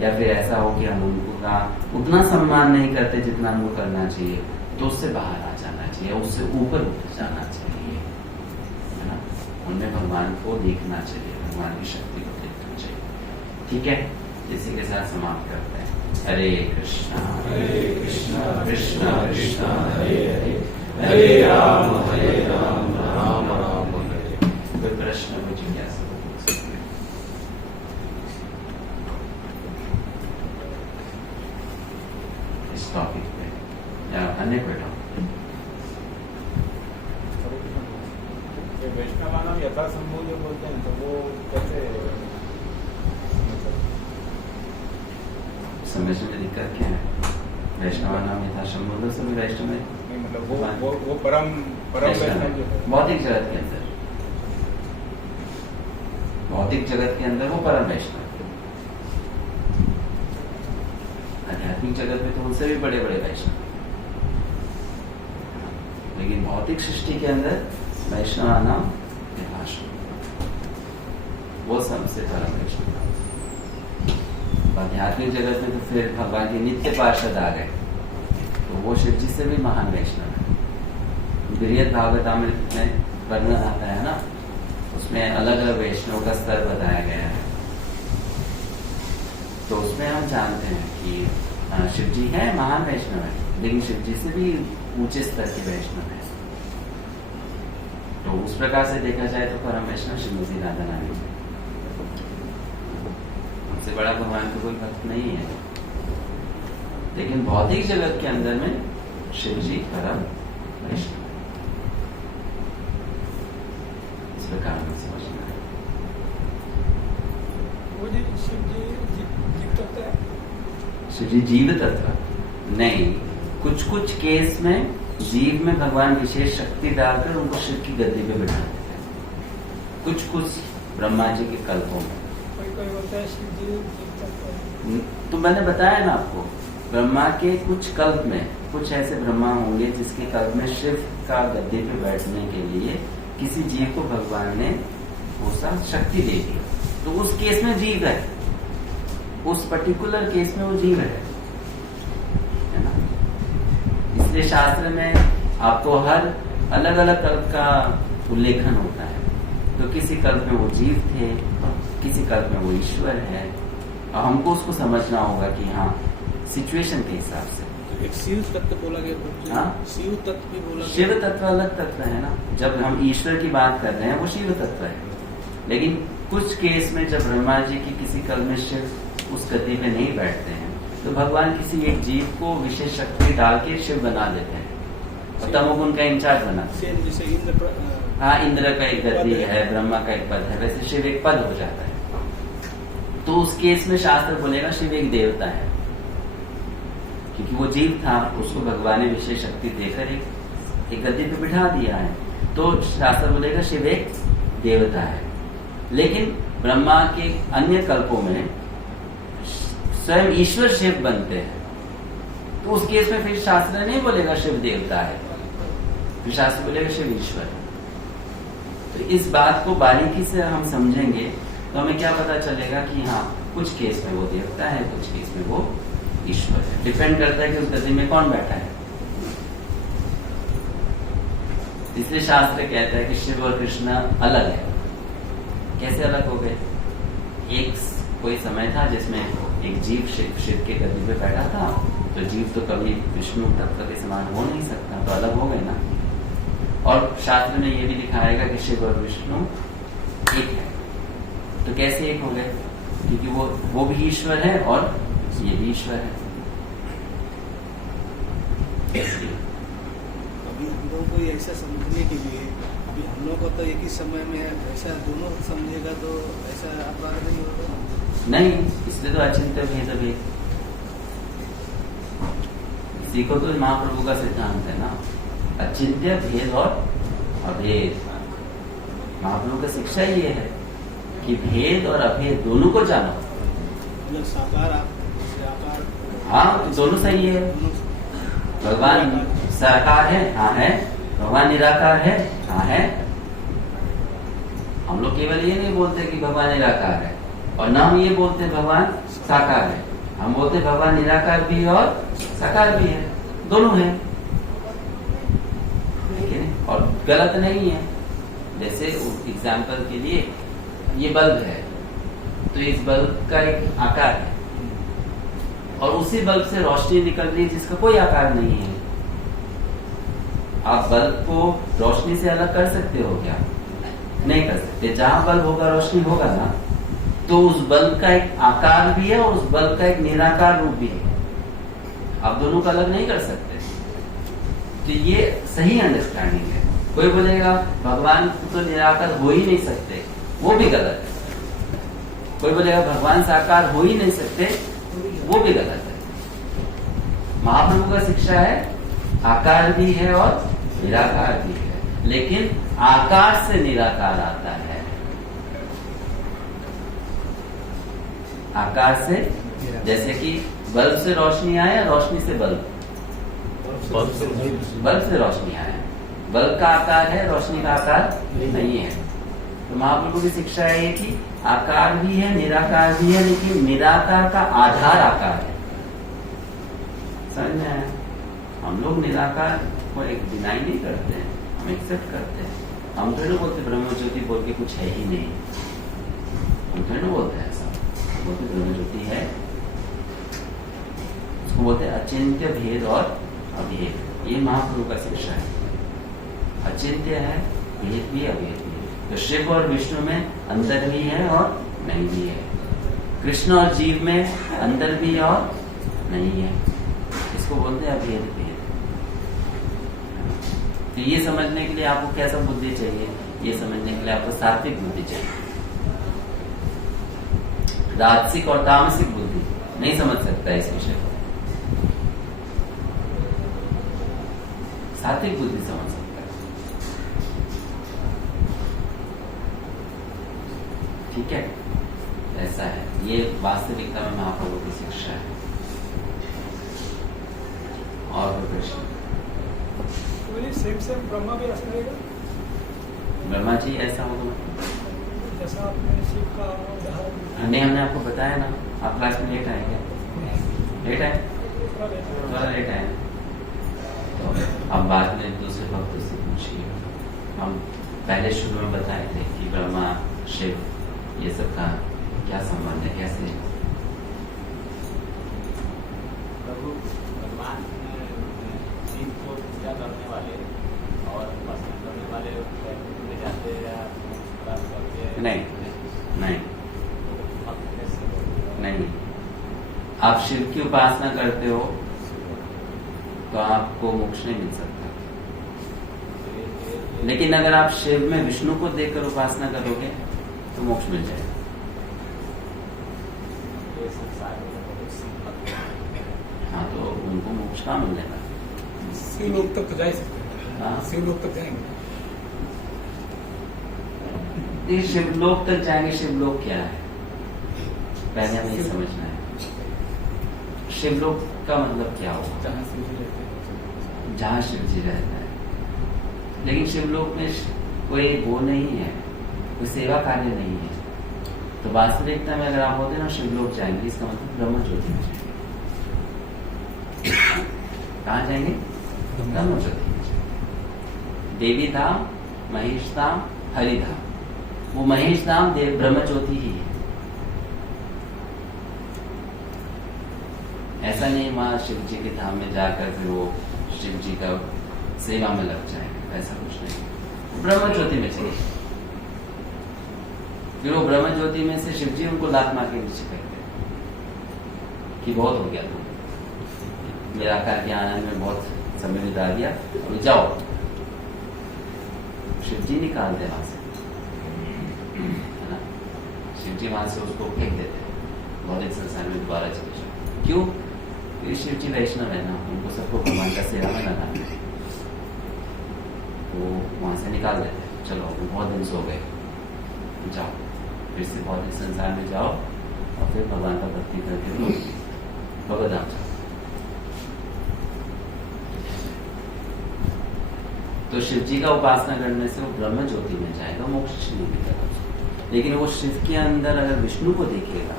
या फिर ऐसा हो कि हम उनका उतना सम्मान नहीं करते जितना हमको करना चाहिए, तो उससे बाहर आ जाना चाहिए, उससे ऊपर उठ जाना चाहिए, है ना। उनमें भगवान को देखना चाहिए, भगवान की शक्ति को देखना चाहिए। ठीक है, इसी के साथ समाप्त करते हैं। हरे कृष्णा कृष्ण कृष्ण हरे हरे हरे राम राम राम हरे। कोई प्रश्न कोई जिज्ञासा इस टॉपिक पे या अन्य कोई टॉपिक? वैष्णवानाम यथा संभव जो बोलते हैं तो वो कैसे समझने में दिक्कत क्या है? वैष्णवानाम यथा संभव सभी वैष्णव में नहीं, मतलब वो परम वैष्णव जो है भौतिक जगत के अंदर, भौतिक जगत के अंदर वो परम वैष्णव। आध्यात्मिक जगत में तो उनसे भी बड़े बड़े वैष्णव, लेकिन भौतिक सृष्टि के अंदर वैष्णवानाम यथाश्रम वो सबसे परम वैष्णव। आध्यात्मिक जगत में तो फिर भगवान के नित्य पार्षद आ गए, तो वो शिव जी से भी महान वैष्णव है। बृहद भागवतामृत में वर्णन आता है ना, उसमें अलग अलग वैष्णव का स्तर बताया गया है। तो उसमें हम जानते हैं कि शिव जी है महान वैष्णव है, लेकिन शिव जी से भी ऊंचे स्तर के वैष्णव है। तो उस प्रकार से देखा जाए तो परम वैष्णव श्रीमती राधा रानी है। उनसे बड़ा भगवान का कोई भक्त नहीं है, लेकिन भौतिक जगत के अंदर में शिव जी परम वैष्णव। इस प्रकार में समझना है। वो जी शिव जी जीव तत्व है। शिव जी जीव तत्व नहीं, कुछ कुछ केस में जीव में भगवान विशेष शक्ति डालकर उनको शिव की गद्दी पे बिठा देते हैं। कुछ कुछ ब्रह्मा जी के कल्पों में कोई बोलता है शिव जी जीव तत्व है। तो मैंने बताया ना आपको, ब्रह्मा के कुछ कल्प में कुछ ऐसे ब्रह्मा होंगे जिसके कल्प में शिव का गद्दी पे बैठने के लिए किसी जीव को भगवान ने वो सा शक्ति दे दी, तो उस केस में जीव है, उस पर्टिकुलर केस में वो जीव है ना। इसलिए शास्त्र में आपको हर अलग अलग कल्प का उल्लेखन होता है। तो किसी कल्प में वो जीव थे, किसी कल्प में वो ईश्वर है, और हमको उसको समझना होगा कि हाँ सिचुएशन के हिसाब से। एक शिव तत्व बोला गया, हाँ? शिव तत्व भी बोला गया। शिव तत्व अलग तत्व है ना, जब हम ईश्वर की बात कर रहे हैं वो शिव तत्व है। लेकिन कुछ केस में जब ब्रह्मा जी की किसी कल में शिव उस गद्दी पे नहीं बैठते हैं, तो भगवान किसी एक जीव को विशेष शक्ति डाल के शिव बना देते हैं और तमोगुण का इंचार्ज बनाते हैं। जैसे हाँ, इंद्र का एक गद्दी है, ब्रह्मा का एक पद है, वैसे शिव एक पद हो जाता है। तो उस केस में शास्त्र बोलेगा शिव एक देवता है, क्योंकि वो जीव था, उसको भगवान ने विशेष शक्ति देकर एक गद्दी पे बिठा दिया है, तो शास्त्र बोलेगा शिव एक देवता है। लेकिन ब्रह्मा के अन्य कल्पों में स्वयं ईश्वर शिव बनते हैं, तो उस केस में फिर शास्त्र नहीं बोलेगा शिव देवता है, फिर शास्त्र बोलेगा शिव ईश्वर है। तो इस बात को बारीकी से हम समझेंगे तो हमें क्या पता चलेगा कि हाँ कुछ केस में वो देवता है, कुछ केस में वो ईश्वर है। डिपेंड करता है कि उस गद्दी में कौन बैठा है। इसलिए शास्त्र कहता है कि शिव और कृष्ण अलग है। कैसे अलग हो गए? एक कोई समय था जिसमें एक जीव शिव के गद्दी पे बैठा था, तो जीव तो कभी विष्णु तत्व के समान हो नहीं सकता, तो अलग हो गए ना। और शास्त्र में ये भी दिखाएगा कि शिव और विष्णु एक है। तो कैसे एक हो गए? क्योंकि वो भी ईश्वर है और ये भी ईश्वर है। अभी हम लोगों को ऐसा समझने के लिए, अभी हम लोग को तो एक ही समय में ऐसा दोनों समझेगा तो ऐसा अपराध नहीं होगा। नहीं, इसलिए तो अचिंत्य भेद भेद सीखो तो महाप्रभु का सिद्धांत है ना, अचिंत्य भेद और अभेद। महाप्रभु का शिक्षा ये है कि भेद और अभेद दोनों को जानो। मतलब साकार हाँ, तो दोनों सही है। भगवान साकार है, हाँ है। भगवान निराकार है, हाँ है। हम लोग केवल ये नहीं बोलते कि भगवान निराकार है, और ना हम ये बोलते भगवान साकार है। हम बोलते भगवान निराकार भी है और साकार भी है, दोनों है। ठीक है, और गलत नहीं है। जैसे एग्जाम्पल के लिए ये बल्ब है, तो इस बल्ब का एक आकार है और उसी बल्ब से रोशनी निकल रही है जिसका कोई आकार नहीं है। आप बल्ब को रोशनी से अलग कर सकते हो क्या? नहीं कर सकते। जहां बल्ब होगा रोशनी होगा ना, तो उस बल्ब का एक आकार भी है और उस बल्ब का एक निराकार रूप भी है। आप दोनों को अलग नहीं कर सकते। तो ये सही अंडरस्टैंडिंग है। कोई बोलेगा भगवान तो निराकार हो ही नहीं सकते, वो भी गलत है। कोई बोलेगा भगवान साकार हो ही नहीं सकते, वो भी गलत है। महाप्रभु का शिक्षा है आकार भी है और निराकार भी है, लेकिन आकार से निराकार आता है। आकार से, जैसे कि बल्ब से रोशनी आया, रोशनी से बल्ब, बल्ब से रोशनी आया। बल्ब का आकार है, रोशनी का आकार नहीं है। तो महाप्रभु की शिक्षा है कि आकार भी है, निराकार भी है, लेकिन निराकार का आधार आकार है। समझ में आया? हम लोग निराकार को एक डिनाई नहीं करते हैं, हम एक्सेप्ट करते हैं। हम थोड़ी बोलते ब्रह्म ज्योति बोल के कुछ है ही नहीं, हम थोड़ी बोलते हैं ऐसा। बोलते ब्रह्म ज्योति है, उसको बोलते हैं अचिंत्य भेद और अभेद। ये महाप्रभु का शिक्षा है। अचिंत्य है, भेद भी अभेद भी। तो शिव और विष्णु में अंतर भी है और नहीं भी है। कृष्ण और जीव में अंतर भी और नहीं है। इसको बोलते हैं अभेद भेद। तो ये समझने के लिए आपको कैसा बुद्धि चाहिए? ये समझने के लिए आपको सात्विक बुद्धि चाहिए। राजसिक और तामसिक बुद्धि नहीं समझ सकता इस विषय को। सात्विक बुद्धि समझ सकता है। ठीक है, ऐसा है। ये वास्तविकता में महाप्रभु की शिक्षा है। और प्रश्न? सेम ब्रह्मा भी ऐसा रहेगा? ब्रह्मा जी ऐसा होगा जैसा आपने शिव का उदाहरण। नहीं, हमने आपको बताया ना। आप क्लास में लेट आएंगे? लेट आए? थोड़ा लेट आए। तो अब बाद में दूसरे भक्तों से पूछिए। हम पहले शुरू में बताए थे कि ब्रह्मा शिव ये सब का क्या संबंध है, कैसे? प्रभु भगवान शिव को पूजा करने वाले और उपासना करने वाले ले जाते या करके नहीं नहीं नहीं। आप शिव की उपासना करते हो तो आपको मोक्ष नहीं मिल सकता। लेकिन अगर आप शिव में विष्णु को देखकर उपासना करोगे तो मोक्ष मिल जाएगा। हाँ, तो उनको मोक्ष कहाँ मिल जाएगा? शिव लोग तक तो जा ही सकते हैं। हाँ, शिव लोग तक जाएंगे। ये शिवलोक तक जाएंगे। शिवलोक क्या है पहले हमें समझना है। शिवलोक का मतलब क्या होगा? जहाँ शिव जी रहते हैं। जहाँ शिव जी रहता है। लेकिन शिवलोक में कोई वो नहीं है, कोई सेवा कार्य नहीं है। तो वास्तविकता में अगर आप होते ना शिवलोक जाएंगे, इसका मतलब ब्रह्म ज्योति में जाएंगे। कहाँ जाएंगे? ब्रह्म ज्योति में जाएंगे। देवी धाम, महेश धाम, हरिधाम। वो महेश धाम देव ब्रह्म ज्योति ही है। ऐसा नहीं वहां शिव जी के धाम में जाकर फिर वो शिव जी का सेवा में लग जाएंगे, ऐसा कुछ नहीं। ब्रह्म ज्योति में चाहिए। फिर वो ब्रह्म ज्योति में से शिव जी उनको लात मार के नीचे फेंक देते कि बहुत हो गया तुम, मेरा आकार के आनंद में बहुत समय बिता दिया, और जाओ। शिव जी निकाल दे वहां से, है ना? शिव जी वहां से उसको फेंक देते हैं, भौतिक संसार में दोबारा चले जाओ। क्यों? क्योंकि शिव जी वैष्णव है ना, उनको सबको भगवान का सेवा में लगाना है। वो वहां से निकाल देते हैं, चलो बहुत दिन सो गए, जाओ फिर से भौतिक संसार में जाओ और फिर भगवान का भक्ति करके भगवत धाम जाओ। तो शिव जी का उपासना करने से वो ब्रह्म ज्योति में जाएगा, मोक्ष नहीं मिलेगा। लेकिन वो शिव के अंदर अगर विष्णु को देखेगा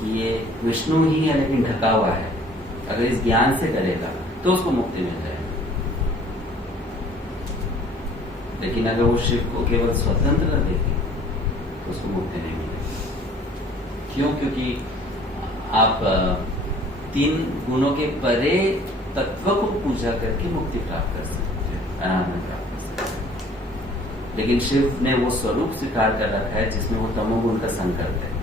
कि ये विष्णु ही है लेकिन ढका हुआ है, अगर इस ज्ञान से करेगा तो उसको मुक्ति मिल जाएगी। लेकिन अगर वो शिव को केवल स्वतंत्र देखे तो उसको मुक्ति नहीं मिलेगी। क्यों? क्योंकि आप तीन गुणों के परे तत्व को पूजा करके मुक्ति प्राप्त कर सकते हैं, आनंद प्राप्त कर सकते हैं। लेकिन शिव ने वो स्वरूप स्वीकार कर रखा है जिसमें वो तमोगुण का संग करते हैं।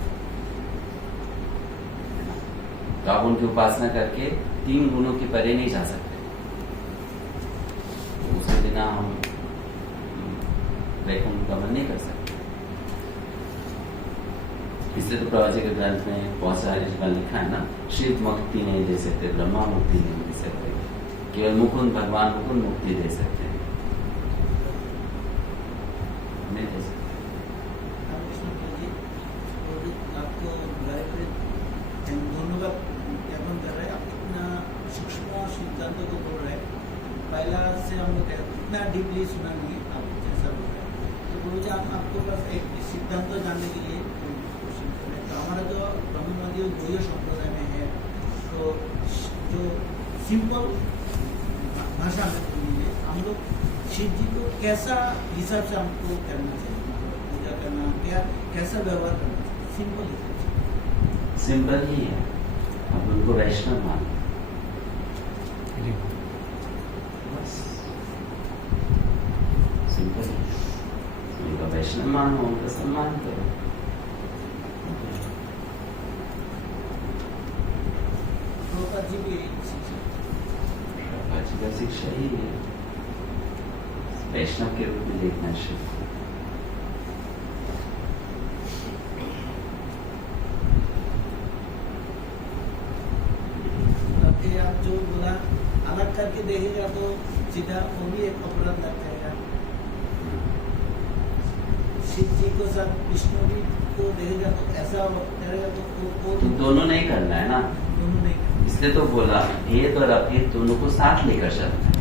तो आप उनकी उपासना करके तीन गुणों के परे नहीं जा सकते। तो उसके बिना हम वैकुंठ गमन नहीं कर सकते। इसलिए तो प्रभुजी के ग्रंथ में बहुत सारी जगह लिखा है ना, शिव मुक्ति नहीं दे सकते, ब्रह्मा मुक्ति नहीं दे सकते, केवल मुकुंद भगवान मुकुंद मुक्ति दे सकते हैं, नहीं दे सकते। आपको इन दोनों का ज्ञापन कर रहे हैं, आप इतना सूक्ष्म सिद्धांतों को बोल रहे हैं। पहला से हम लोग इतना डीपली सुना नहीं आप जैसा बोल रहे हैं। तो गुरुजी हम आपको बस एक सिद्धांत जानने के लिए क्वेश्चन कर रहे हैं। तो हमारा जो ब्रह्मवादी द्वैत संप्रदाय में है, तो जो सिंपल भाषा में बोलिए, हम लोग शिव जी को कैसा हिसाब से हमको करना चाहिए, पूजा करना क्या कैसा व्यवहार करना चाहिए, सिंपल हिसाब से। सिंपल ही है, अब उनको वैष्णव मानो बस, सिंपल ही। उनका वैष्णव मानो, उनका सम्मान करो। प्रभुपाद जी भी शिक्षा, प्रभुपाद जी का शिक्षा ही है, वैष्णव के रूप में देखना शिव को। आप जो बोला अलग करके देखेगा तो सीधा वो भी एक अपराध लग जाएगा। शिव जी को साथ विष्णु जी को देखेगा तो ऐसा करेगा तो तो दोनों नहीं करना है ना, दोनों नहीं करना। इसलिए तो बोला भेद और अभेद दोनों को साथ लेकर चलना है।